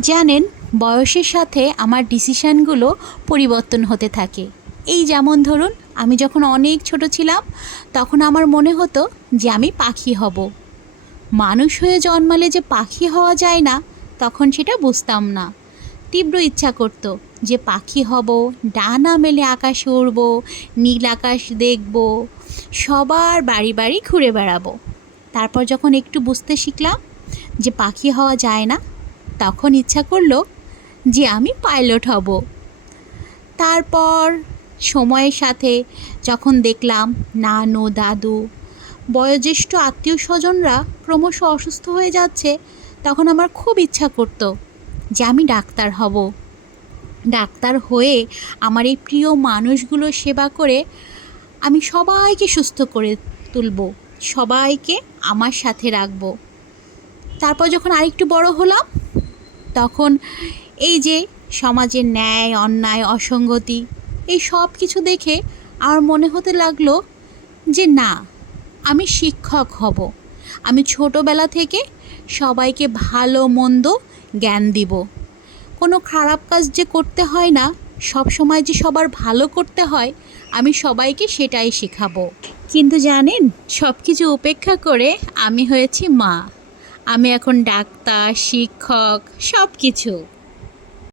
জানেন, বয়সের সাথে আমার ডিসিশানগুলো পরিবর্তন হতে থাকে। এই যেমন ধরুন, আমি যখন অনেক ছোট ছিলাম, তখন আমার মনে হতো যে আমি পাখি হব। মানুষ হয়ে জন্মালে যে পাখি হওয়া যায় না, তখন সেটা বুঝতাম না। তীব্র ইচ্ছা করতো যে পাখি হব, ডানা মেলে আকাশে উড়ব, নীল আকাশ দেখব, সবার বাড়ি বাড়ি ঘুরে বেড়াবো। তারপর যখন একটু বুঝতে শিখলাম যে পাখি হওয়া যায় না তখন ইচ্ছা করল যে আমি পাইলট হব। তারপর সময়ের সাথে যখন দেখলাম, নানু, দাদু, বয়োজ্যেষ্ঠ আত্মীয় স্বজনরা ক্রমশ অসুস্থ হয়ে যাচ্ছে, তখন আমার খুব ইচ্ছা করতো যে আমি ডাক্তার হব। ডাক্তার হয়ে আমার এই প্রিয় মানুষগুলো সেবা করে আমি সবাইকে সুস্থ করে তুলব, সবাইকে আমার সাথে রাখব। তারপর যখন আরেকটু বড় হলাম তখন এই যে সমাজের ন্যায়, অন্যায়, অসঙ্গতি, এই সব কিছু দেখে আমার মনে হতে লাগল যে না, আমি শিক্ষক হব। আমি ছোটোবেলা থেকে সবাইকে ভালো, মন্দ জ্ঞান দিব। কোনো খারাপ কাজ যে করতে হয় না, সব সময় যে সবার ভালো করতে হয়, আমি সবাইকে সেটাই শেখাবো। কিন্তু জানেন সব কিছু উপেক্ষা করে আমি হয়েছি মা। আমি এখন ডাক্তার শিক্ষক সব কিছু